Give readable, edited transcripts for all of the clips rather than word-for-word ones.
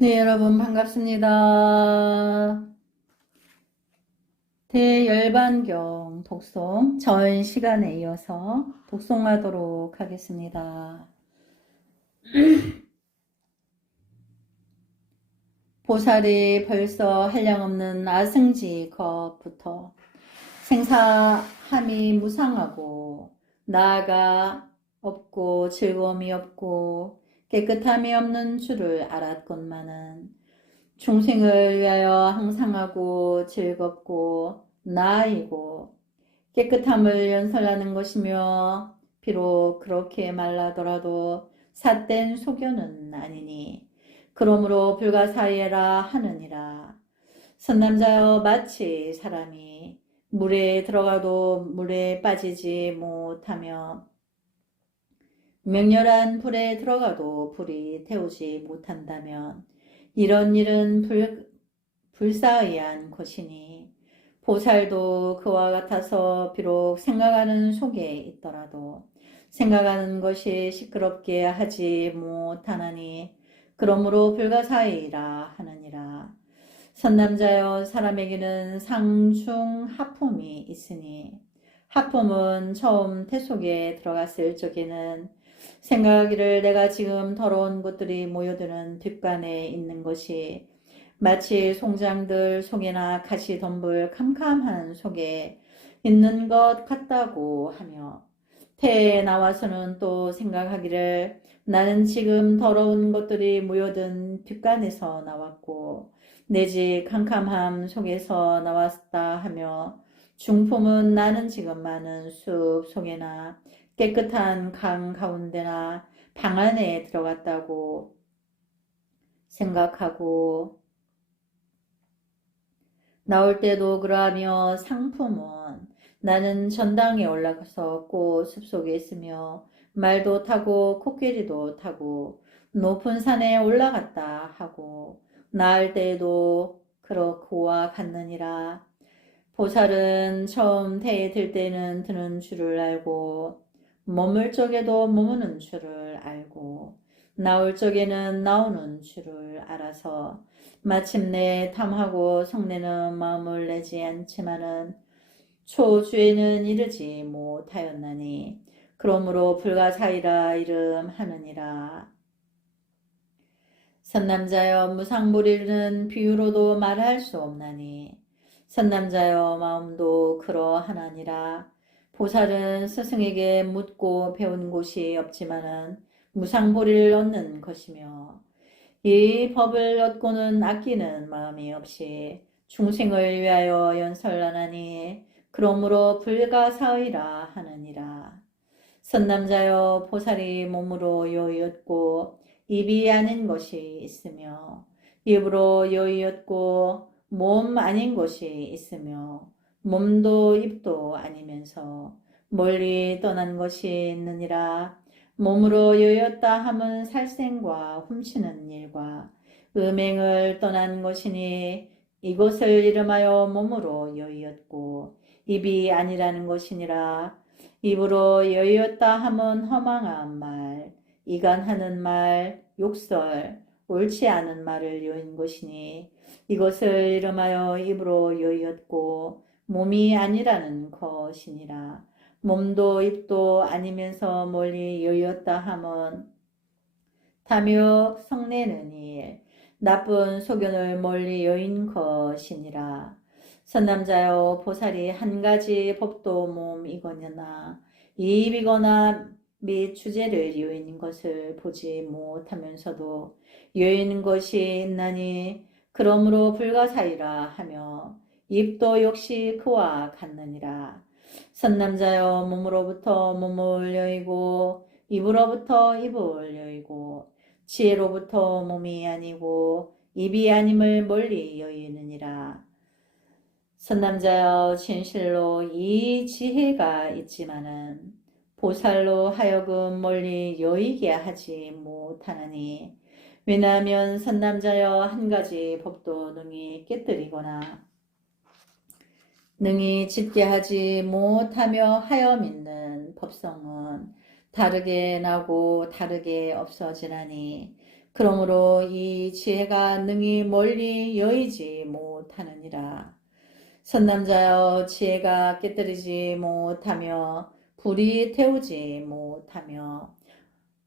네, 여러분 반갑습니다. 대열반경 독송 전 시간에 이어서 독송하도록 하겠습니다. 보살이 벌써 한량없는 아승지 것부터 생사함이 무상하고 나아가 없고 즐거움이 없고 깨끗함이 없는 줄을 알았건만은 중생을 위하여 항상하고 즐겁고 나이고 깨끗함을 연설하는 것이며 비록 그렇게 말하더라도 삿된 소견은 아니니 그러므로 불가사의라 하느니라. 선남자여 마치 사람이 물에 들어가도 물에 빠지지 못하며 맹렬한 불에 들어가도 불이 태우지 못한다면 이런 일은 불사의한 것이니 보살도 그와 같아서 비록 생각하는 속에 있더라도 생각하는 것이 시끄럽게 하지 못하나니 그러므로 불가사의라 하느니라. 선남자여 사람에게는 상중 하품이 있으니 하품은 처음 태속에 들어갔을 적에는 생각하기를 내가 지금 더러운 것들이 모여드는 뒷간에 있는 것이 마치 송장들 속이나 가시덤불 캄캄한 속에 있는 것 같다고 하며 태에 나와서는 또 생각하기를 나는 지금 더러운 것들이 모여든 뒷간에서 나왔고 내지 캄캄함 속에서 나왔다 하며 중품은 나는 지금 많은 숲 속에나 깨끗한 강 가운데나 방 안에 들어갔다고 생각하고 나올 때도 그러하며 상품은 나는 전당에 올라가서 꽃 숲속에 있으며 말도 타고 코끼리도 타고 높은 산에 올라갔다 하고 나을 때에도 그렇고와 같느니라. 보살은 처음 태에 들 때는 드는 줄을 알고 머물 적에도 머무는 줄을 알고 나올 적에는 나오는 줄을 알아서 마침내 탐하고 성내는 마음을 내지 않지만은 초주에는 이르지 못하였나니 그러므로 불가사의라 이름하느니라. 선남자여 무상불이는 비유로도 말할 수 없나니 선남자여 마음도 그러하나니라. 보살은 스승에게 묻고 배운 곳이 없지만은 무상보리를 얻는 것이며 이 법을 얻고는 아끼는 마음이 없이 중생을 위하여 연설하나니 그러므로 불가사의라 하느니라. 선남자여 보살이 몸으로 여의었고 입이 아닌 것이 있으며 입으로 여의었고 몸 아닌 것이 있으며 몸도 입도 아니면서 멀리 떠난 것이 있느니라. 몸으로 여였다 함은 살생과 훔치는 일과 음행을 떠난 것이니 이것을 이름하여 몸으로 여의었고 입이 아니라는 것이니라. 입으로 여의었다 함은 허망한 말, 이간하는 말, 욕설, 옳지 않은 말을 여인 것이니 이것을 이름하여 입으로 여의었고 몸이 아니라는 것이니라. 몸도 입도 아니면서 멀리 여의었다 함은 탐욕 성내는 일, 나쁜 소견을 멀리 여인 것이니라. 선남자여 보살이 한 가지 법도 몸이거나 이입이거나 및 주제를 여인 것을 보지 못하면서도 여인 것이 있나니 그러므로 불가사의라 하며 입도 역시 그와 같느니라. 선남자여 몸으로부터 몸을 여이고 입으로부터 입을 여이고 지혜로부터 몸이 아니고 입이 아님을 멀리 여이느니라. 선남자여 진실로 이 지혜가 있지만은 보살로 하여금 멀리 여이게 하지 못하느니 왜냐하면 선남자여 한 가지 법도 능히 깨뜨리거나 능히 짓게 하지 못하며 하여 믿는 법성은 다르게 나고 다르게 없어지나니 그러므로 이 지혜가 능히 멀리 여의지 못하느니라. 선남자여 지혜가 깨뜨리지 못하며 불이 태우지 못하며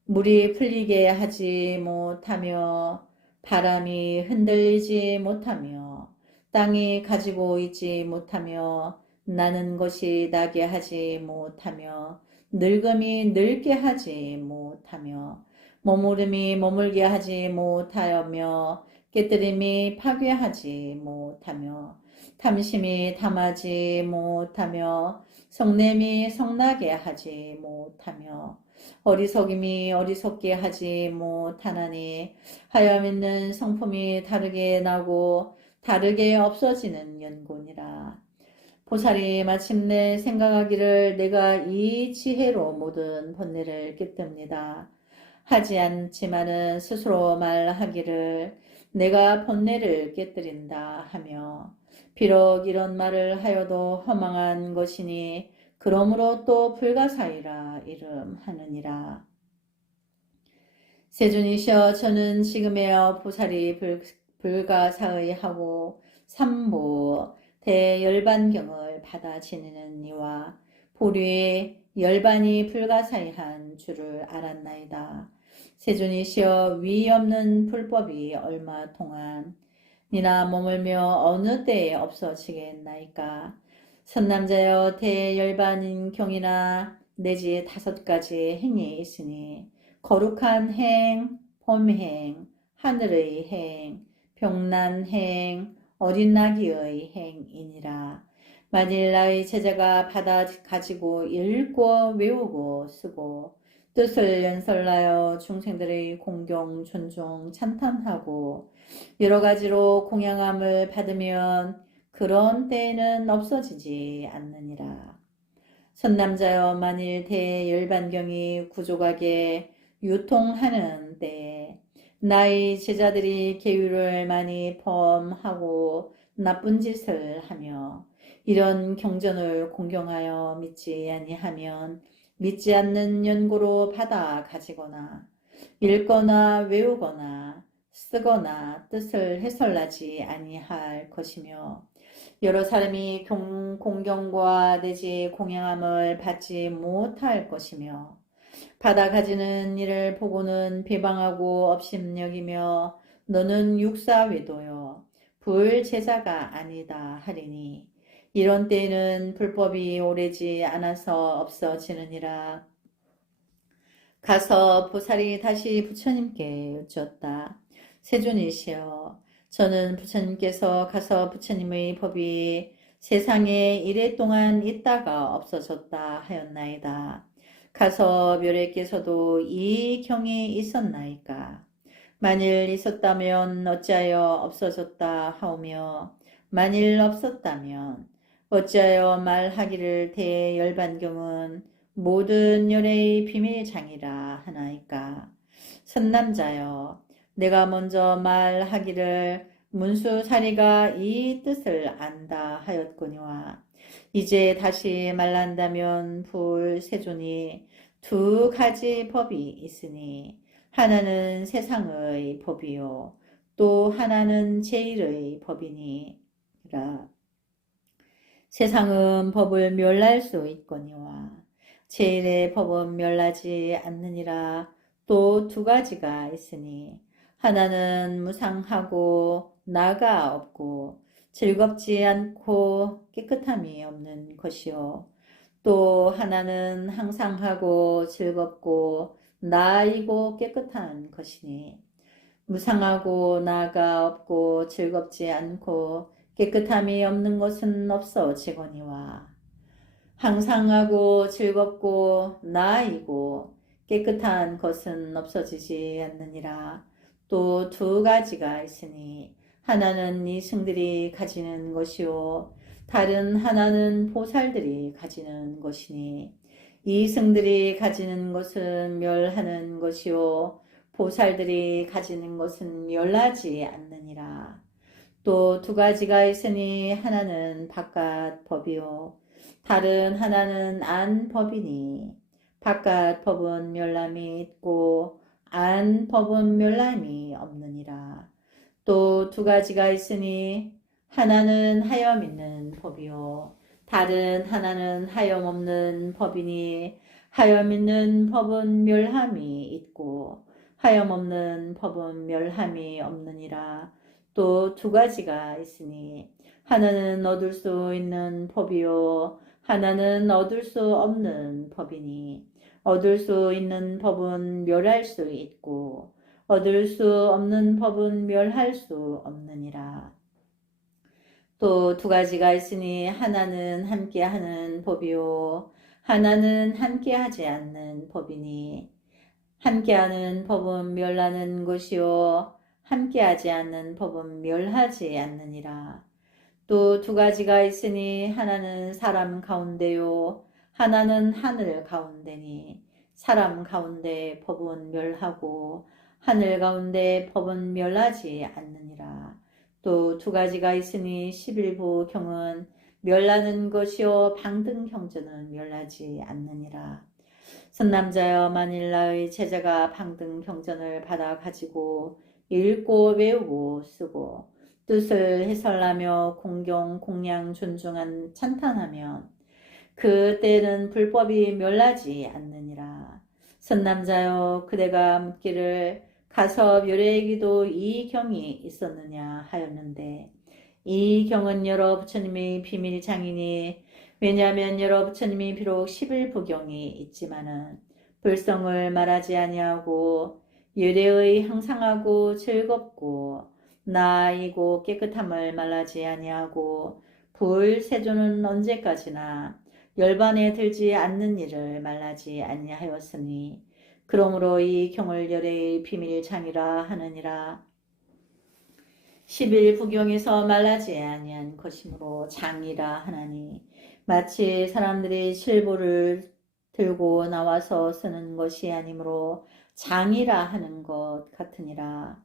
물이 풀리게 하지 못하며 바람이 흔들리지 못하며 땅이 가지고 있지 못하며 나는 것이 나게 하지 못하며 늙음이 늙게 하지 못하며 머무름이 머물게 하지 못하며 깨뜨림이 파괴하지 못하며 탐심이 탐하지 못하며 성냄이 성나게 하지 못하며 어리석임이 어리석게 하지 못하나니 하염 있는 성품이 다르게 나고 다르게 없어지는 연고니라. 보살이 마침내 생각하기를 내가 이 지혜로 모든 번뇌를 깨뜨립니다. 하지 않지만은 스스로 말하기를 내가 번뇌를 깨뜨린다 하며 비록 이런 말을 하여도 허망한 것이니 그러므로 또 불가사의라 이름하느니라. 세존이시여 저는 지금에야 보살이 불가사의하고 삼보 대열반경을 받아 지내는 이와 보류의 열반이 불가사의한 줄을 알았나이다. 세존이시여 위 없는 불법이 얼마 동안 니나 머물며 어느 때에 없어지겠나이까. 선남자여 대열반인 경이나 내지 5가지 행이 있으니 거룩한 행, 범행, 하늘의 행, 병난행, 어린 나귀의 행이니라. 만일 나의 제자가 받아 가지고 읽고 외우고 쓰고 뜻을 연설하여 중생들의 공경, 존중, 찬탄하고 여러 가지로 공양함을 받으면 그런 때에는 없어지지 않느니라. 선남자여 만일 대열반경이 구족하게 유통하는 때에 나의 제자들이 계율을 많이 범하고 나쁜 짓을 하며 이런 경전을 공경하여 믿지 아니하면 믿지 않는 연고로 받아 가지거나 읽거나 외우거나 쓰거나 뜻을 해설하지 아니할 것이며 여러 사람이 공경과 내지 공양함을 받지 못할 것이며 받아 가지는 이를 보고는 비방하고 업심여기며 너는 육사외도요 불제자가 아니다 하리니 이런 때에는 불법이 오래지 않아서 없어지느니라. 가서 보살이 다시 부처님께 여쭈었다. 세존이시여 저는 부처님께서 가서 부처님의 법이 세상에 이랫동안 있다가 없어졌다 하였나이다. 가서 묘래께서도 이 경이 있었나이까. 만일 있었다면 어찌하여 없어졌다 하오며 만일 없었다면 어찌하여 말하기를 대열반경은 모든 열의 비밀장이라 하나이까. 선남자여 내가 먼저 말하기를 문수사리가 이 뜻을 안다 하였거니와 이제 다시 말한다면 불세존이 2가지 법이 있으니 하나는 세상의 법이요 또 하나는 제일의 법이니라. 세상은 법을 멸할 수 있거니와 제일의 법은 멸하지 않느니라. 또 2가지가 있으니 하나는 무상하고 나가 없고 즐겁지 않고 깨끗함이 없는 것이요 또 하나는 항상하고 즐겁고 나이고 깨끗한 것이니 무상하고 나가 없고 즐겁지 않고 깨끗함이 없는 것은 없어지거니와 항상하고 즐겁고 나이고 깨끗한 것은 없어지지 않느니라. 또 2가지가 있으니 하나는 이승들이 가지는 것이요 다른 하나는 보살들이 가지는 것이니 이승들이 가지는 것은 멸하는 것이요 보살들이 가지는 것은 멸하지 않느니라. 또 2가지가 있으니 하나는 바깥 법이요 다른 하나는 안 법이니 바깥 법은 멸함이 있고 안 법은 멸함이 없느니라. 또 두 가지가 있으니 하나는 하염 있는 법이요 다른 하나는 하염 없는 법이니 하염 있는 법은 멸함이 있고 하염 없는 법은 멸함이 없느니라. 또 두 가지가 있으니 하나는 얻을 수 있는 법이요 하나는 얻을 수 없는 법이니 얻을 수 있는 법은 멸할 수 있고 얻을 수 없는 법은 멸할 수 없느니라. 또 두 가지가 있으니 하나는 함께하는 법이요 하나는 함께하지 않는 법이니 함께하는 법은 멸하는 것이요 함께하지 않는 법은 멸하지 않느니라. 또 두 가지가 있으니 하나는 사람 가운데요 하나는 하늘 가운데니 사람 가운데 법은 멸하고 하늘 가운데 법은 멸하지 않느니라. 또 두 가지가 있으니 11부 경은 멸하는 것이요 방등 경전은 멸하지 않느니라. 선남자여 만일 나의 제자가 방등 경전을 받아 가지고 읽고 외우고 쓰고 뜻을 해설하며 공경 공양 존중한 찬탄하면 그때는 불법이 멸하지 않느니라. 선남자여 그대가 묻기를 가서 멸해기도 이 경이 있었느냐 하였는데 이 경은 여러 부처님의 비밀 장이니 왜냐하면 여러 부처님이 비록 11부경이 있지만은 불성을 말하지 아니하고 유래의 향상하고 즐겁고 나이고 깨끗함을 말하지 아니하고 불세조는 언제까지나 열반에 들지 않는 일을 말하지 아니하였으니 그러므로 이 경을 열의 비밀장이라 하느니라. 11부경에서 말하지 아니한 것이므로 장이라 하나니 마치 사람들이 실보를 들고 나와서 쓰는 것이 아니므로 장이라 하는 것 같으니라.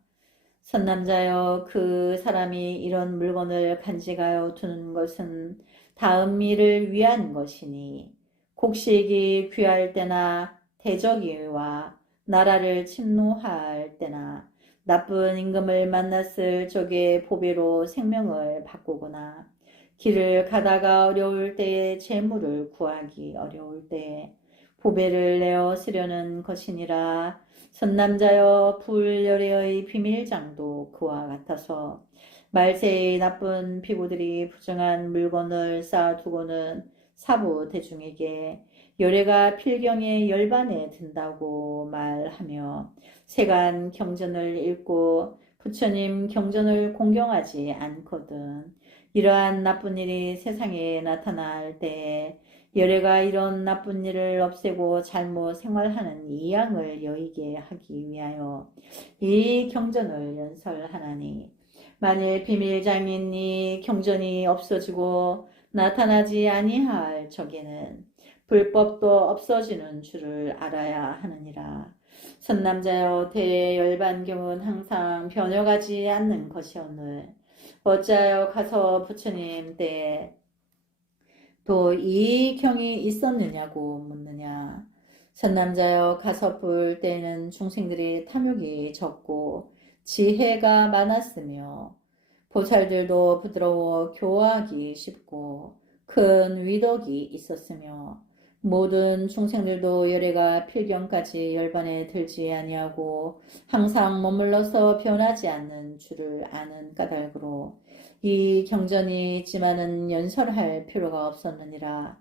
선남자여 그 사람이 이런 물건을 간직하여 두는 것은 다음 일을 위한 것이니 곡식이 귀할 때나 대적이와 나라를 침노할 때나 나쁜 임금을 만났을 적에 보배로 생명을 바꾸거나 길을 가다가 어려울 때에 재물을 구하기 어려울 때에 보배를 내어 쓰려는 것이니라. 선남자여 불열의 비밀장도 그와 같아서 말세의 나쁜 비구들이 부정한 물건을 쌓아두고는 사부 대중에게 열애가 필경의 열반에 든다고 말하며 세간 경전을 읽고 부처님 경전을 공경하지 않거든. 이러한 나쁜 일이 세상에 나타날 때에 열애가 이런 나쁜 일을 없애고 잘못 생활하는 이 양을 여의게 하기 위하여 이 경전을 연설하나니 만일 비밀장인이 경전이 없어지고 나타나지 아니할 적에는 불법도 없어지는 줄을 알아야 하느니라. 선남자여 대열반경은 항상 변해가지 않는 것이오늘 어찌하여 가서 부처님 때에 또 이 경이 있었느냐고 묻느냐. 선남자여 가서 볼 때에는 중생들이 탐욕이 적고 지혜가 많았으며 보살들도 부드러워 교화하기 쉽고 큰 위덕이 있었으며 모든 중생들도 열애가 필경까지 열반에 들지 아니하고 항상 머물러서 변하지 않는 줄을 아는 까닭으로 이 경전이 있지만은 연설할 필요가 없었느니라.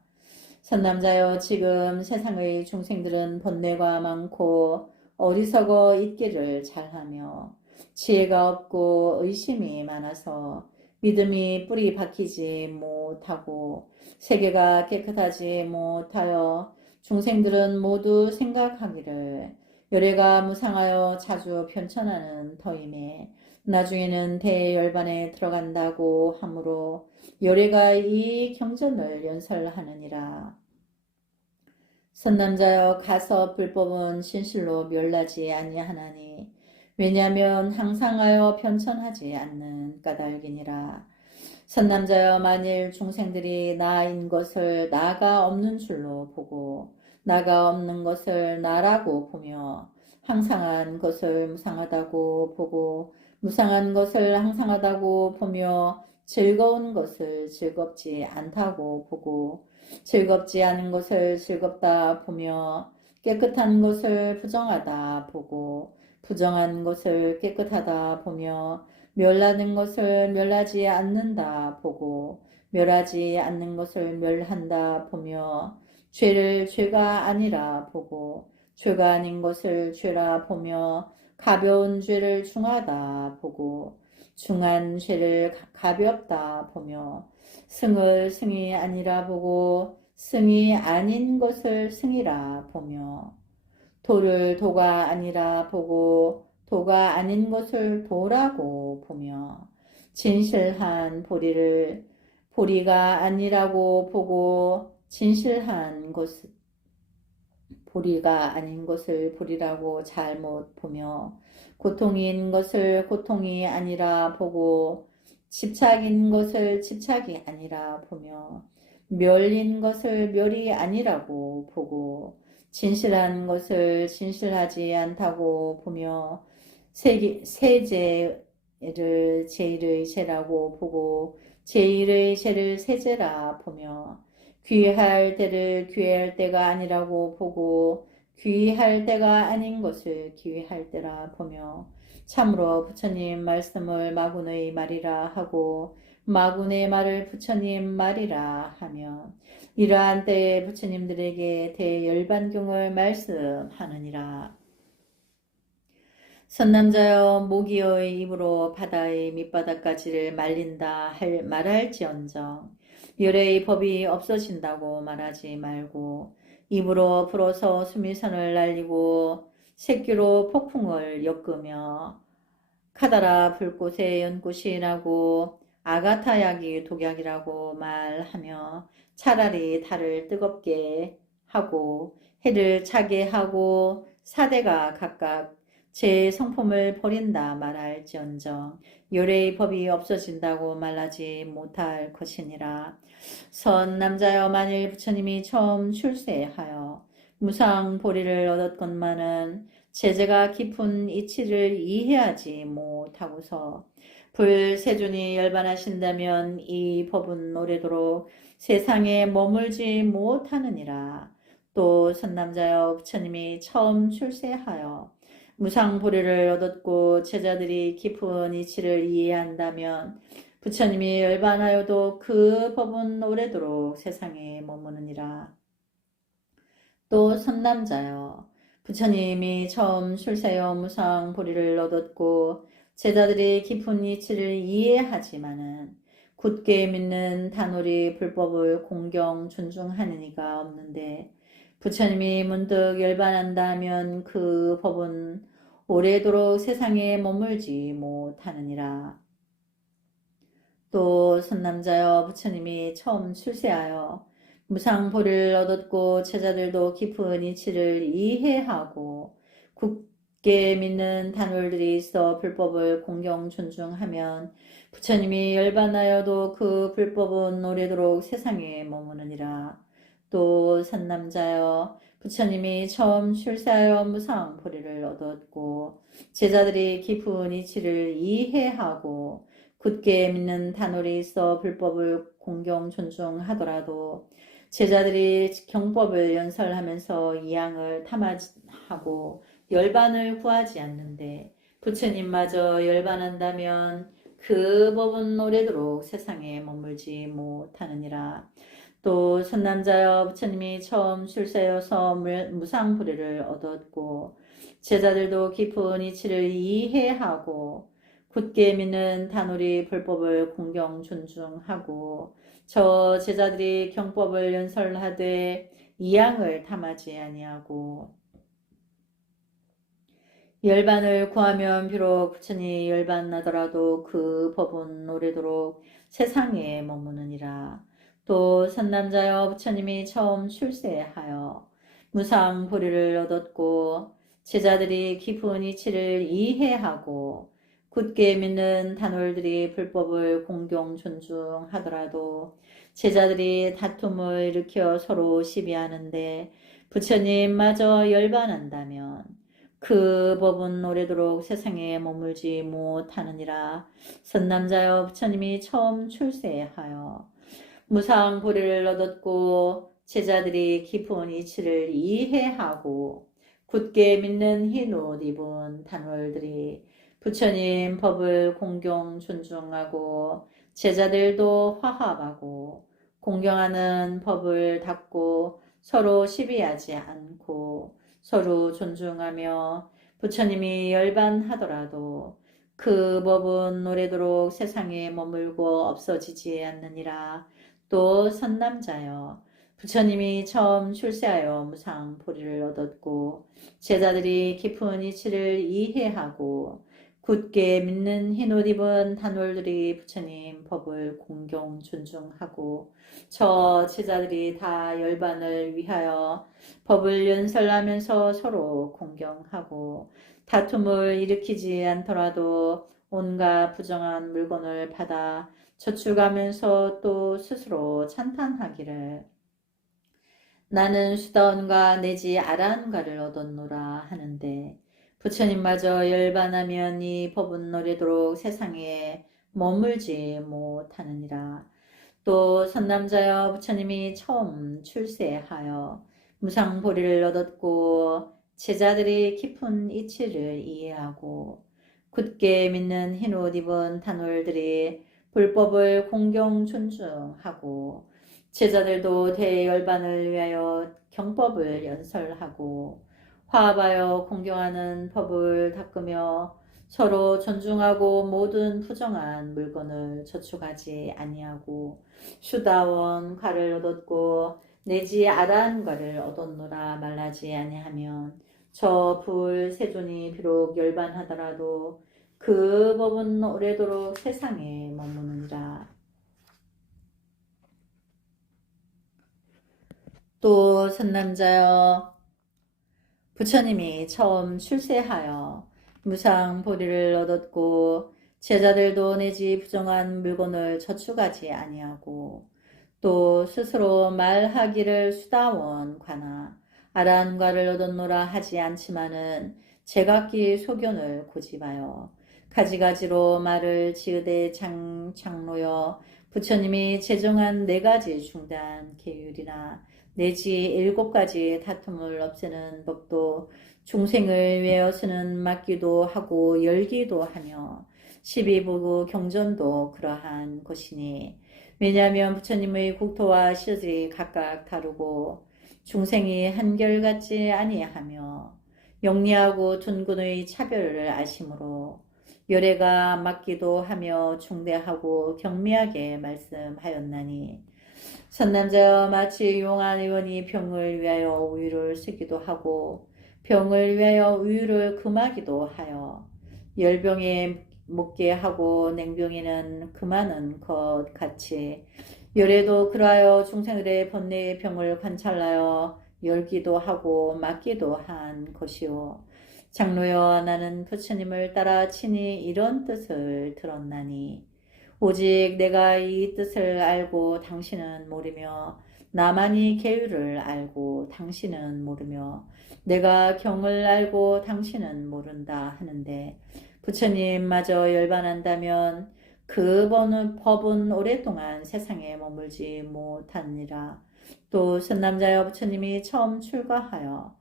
선남자여 지금 세상의 중생들은 번뇌가 많고 어리석어 있기를 잘하며 지혜가 없고 의심이 많아서 믿음이 뿌리 박히지 못하고 세계가 깨끗하지 못하여 중생들은 모두 생각하기를 열애가 무상하여 자주 변천하는 터임에 나중에는 대열반에 들어간다고 하므로 열애가 이 경전을 연설하느니라. 선남자여 가서 불법은 진실로 멸하지 아니하나니 왜냐하면 항상하여 변천하지 않는 까닭이니라. 선남자여 만일 중생들이 나인 것을 나가 없는 줄로 보고 나가 없는 것을 나라고 보며 항상한 것을 무상하다고 보고 무상한 것을 항상하다고 보며 즐거운 것을 즐겁지 않다고 보고 즐겁지 않은 것을 즐겁다 보며 깨끗한 것을 부정하다 보고 부정한 것을 깨끗하다 보며 멸하는 것을 멸하지 않는다 보고 멸하지 않는 것을 멸한다 보며 죄를 죄가 아니라 보고 죄가 아닌 것을 죄라 보며 가벼운 죄를 중하다 보고 중한 죄를 가볍다 보며 승을 승이 아니라 보고 승이 아닌 것을 승이라 보며 도를 도가 아니라 보고 도가 아닌 것을 도라고 보며 진실한 보리를 보리가 아니라고 보고 진실한 것을 보리가 아닌 것을 보리라고 잘못 보며 고통인 것을 고통이 아니라 보고 집착인 것을 집착이 아니라 보며 멸인 것을 멸이 아니라고 보고 진실한 것을 진실하지 않다고 보며 세제를 제일의 제라고 보고 제일의 제를 세제라 보며 귀할 때를 귀할 때가 아니라고 보고 귀할 때가 아닌 것을 귀할 때라 보며 참으로 부처님 말씀을 마군의 말이라 하고 마군의 말을 부처님 말이라 하며 이러한 때에 부처님들에게 대열반경을 말씀하느니라. 선남자여 모기의 입으로 바다의 밑바닥까지를 말린다 말할지언정 열의 법이 없어진다고 말하지 말고 입으로 불어서 수미선을 날리고 새끼로 폭풍을 엮으며 카다라 불꽃의 연꽃이라고 아가타약이 독약이라고 말하며 차라리 달을 뜨겁게 하고 해를 차게 하고 사대가 각각 제 성품을 버린다 말할지언정 열의 법이 없어진다고 말하지 못할 것이니라. 선남자여 만일 부처님이 처음 출세하여 무상보리를 얻었건만은 제재가 깊은 이치를 이해하지 못하고서 불세존이 열반하신다면 이 법은 오래도록 세상에 머물지 못하느니라. 또 선남자여 부처님이 처음 출세하여 무상보리를 얻었고 제자들이 깊은 이치를 이해한다면 부처님이 열반하여도 그 법은 오래도록 세상에 머무느니라. 또 선남자여 부처님이 처음 출세하여 무상보리를 얻었고 제자들이 깊은 이치를 이해하지만은 굳게 믿는 단오리 불법을 공경 존중하는 이가 없는데 부처님이 문득 열반한다면 그 법은 오래도록 세상에 머물지 못하느니라. 또 선남자여 부처님이 처음 출세하여 무상보리를 얻었고 제자들도 깊은 이치를 이해하고 굳게 믿는 단월들이 있어 불법을 공경 존중하면 부처님이 열반하여도 그 불법은 오래도록 세상에 머무느니라. 또 선남자여 부처님이 처음 출세하여 무상보리를 얻었고 제자들이 깊은 이치를 이해하고 굳게 믿는 단월이 있어 불법을 공경 존중하더라도 제자들이 경법을 연설하면서 이양을 탐하고 열반을 구하지 않는데 부처님마저 열반한다면 그 법은 오래도록 세상에 머물지 못하느니라. 또 선남자여 부처님이 처음 출세여서 무상보리를 얻었고 제자들도 깊은 이치를 이해하고 굳게 믿는 단오리 불법을 공경 존중하고 저 제자들이 경법을 연설하되 이양을 탐하지 아니하고 열반을 구하면 비록 부처님 열반하더라도 그 법은 오래도록 세상에 머무느니라. 또 선남자여 부처님이 처음 출세하여 무상보리를 얻었고 제자들이 깊은 이치를 이해하고 굳게 믿는 단월들이 불법을 공경 존중하더라도 제자들이 다툼을 일으켜 서로 시비하는데 부처님마저 열반한다면 그 법은 오래도록 세상에 머물지 못하느니라. 선남자여 부처님이 처음 출세하여 무상 보리를 얻었고 제자들이 깊은 이치를 이해하고 굳게 믿는 흰 옷 입은 단월들이 부처님 법을 공경 존중하고 제자들도 화합하고 공경하는 법을 닦고 서로 시비하지 않고 서로 존중하며 부처님이 열반하더라도 그 법은 오래도록 세상에 머물고 없어지지 않느니라. 또 선남자여 부처님이 처음 출세하여 무상 보리를 얻었고 제자들이 깊은 이치를 이해하고 굳게 믿는 흰옷 입은 단월들이 부처님 법을 공경 존중하고 저 제자들이 다 열반을 위하여 법을 연설하면서 서로 공경하고 다툼을 일으키지 않더라도 온갖 부정한 물건을 받아 저축하면서 또 스스로 찬탄하기를 나는 수다원과 내지 아라한가를 얻었노라 하는데 부처님마저 열반하면 이 법은 오래도록 세상에 머물지 못하느니라. 또 선남자여 부처님이 처음 출세하여 무상보리를 얻었고 제자들이 깊은 이치를 이해하고 굳게 믿는 흰옷 입은 단월들이 불법을 공경 존중하고 제자들도 대열반을 위하여 경법을 연설하고 화합하여 공경하는 법을 닦으며 서로 존중하고 모든 부정한 물건을 저축하지 아니하고 수다원 과를 얻었고 내지 아라한 과를 얻었노라 말하지 아니하면 저 불 세존이 비록 열반하더라도 그 법은 오래도록 세상에 머무느니라. 또 선남자여 부처님이 처음 출세하여 무상 보리를 얻었고 제자들도 내지 부정한 물건을 저축하지 아니하고 또 스스로 말하기를 수다원 과나 아란과를 얻었노라 하지 않지만은 제각기 소견을 고집하여 가지가지로 말을 지으되 장로여 부처님이 제정한 4가지 중단 계율이나 내지 7가지 다툼을 없애는 법도 중생을 위하여 쓰는 맞기도 하고 열기도 하며 12부구 경전도 그러한 것이니 왜냐하면 부처님의 국토와 시절이 각각 다르고 중생이 한결같지 아니하며 영리하고 둔군의 차별을 아심으로 열애가 맞기도 하며 중대하고 경미하게 말씀하였나니 선남자여 마치 용한 의원이 병을 위하여 우유를 쓰기도 하고 병을 위하여 우유를 금하기도 하여 열병에 먹게 하고 냉병에는 금하는 것 같이 열애도 그러하여 중생들의 번뇌의 병을 관찰하여 열기도 하고 맞기도 한 것이요. 장로여 나는 부처님을 따라 친히 이런 뜻을 들었나니 오직 내가 이 뜻을 알고 당신은 모르며 나만이 계율을 알고 당신은 모르며 내가 경을 알고 당신은 모른다 하는데 부처님마저 열반한다면 그 법은 오랫동안 세상에 머물지 못하느니라. 또 선남자여 부처님이 처음 출가하여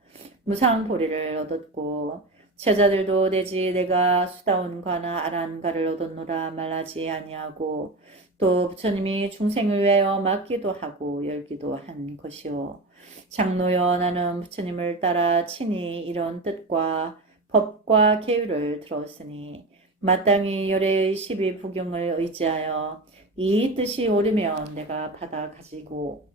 무상보리를 얻었고 제자들도 내지 내가 수다온 과나 아란가를 얻었노라 말하지 아니하고 또 부처님이 중생을 위하여 맞기도 하고 열기도 한 것이요. 장로여 나는 부처님을 따라 친히 이런 뜻과 법과 계율을 들었으니 마땅히 열애의 12부경을 의지하여 이 뜻이 옳으면 내가 받아 가지고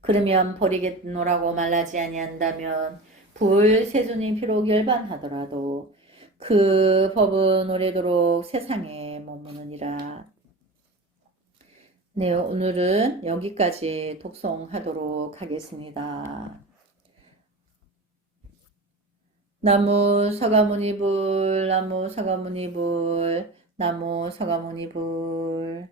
그러면 버리겠노라고 말하지 아니한다면 불세존이 비록 열반하더라도 그 법은 오래도록 세상에 머무느니라. 네, 오늘은 여기까지 독송하도록 하겠습니다. 나무 사가모니불 나무 사가모니불 나무 사가모니불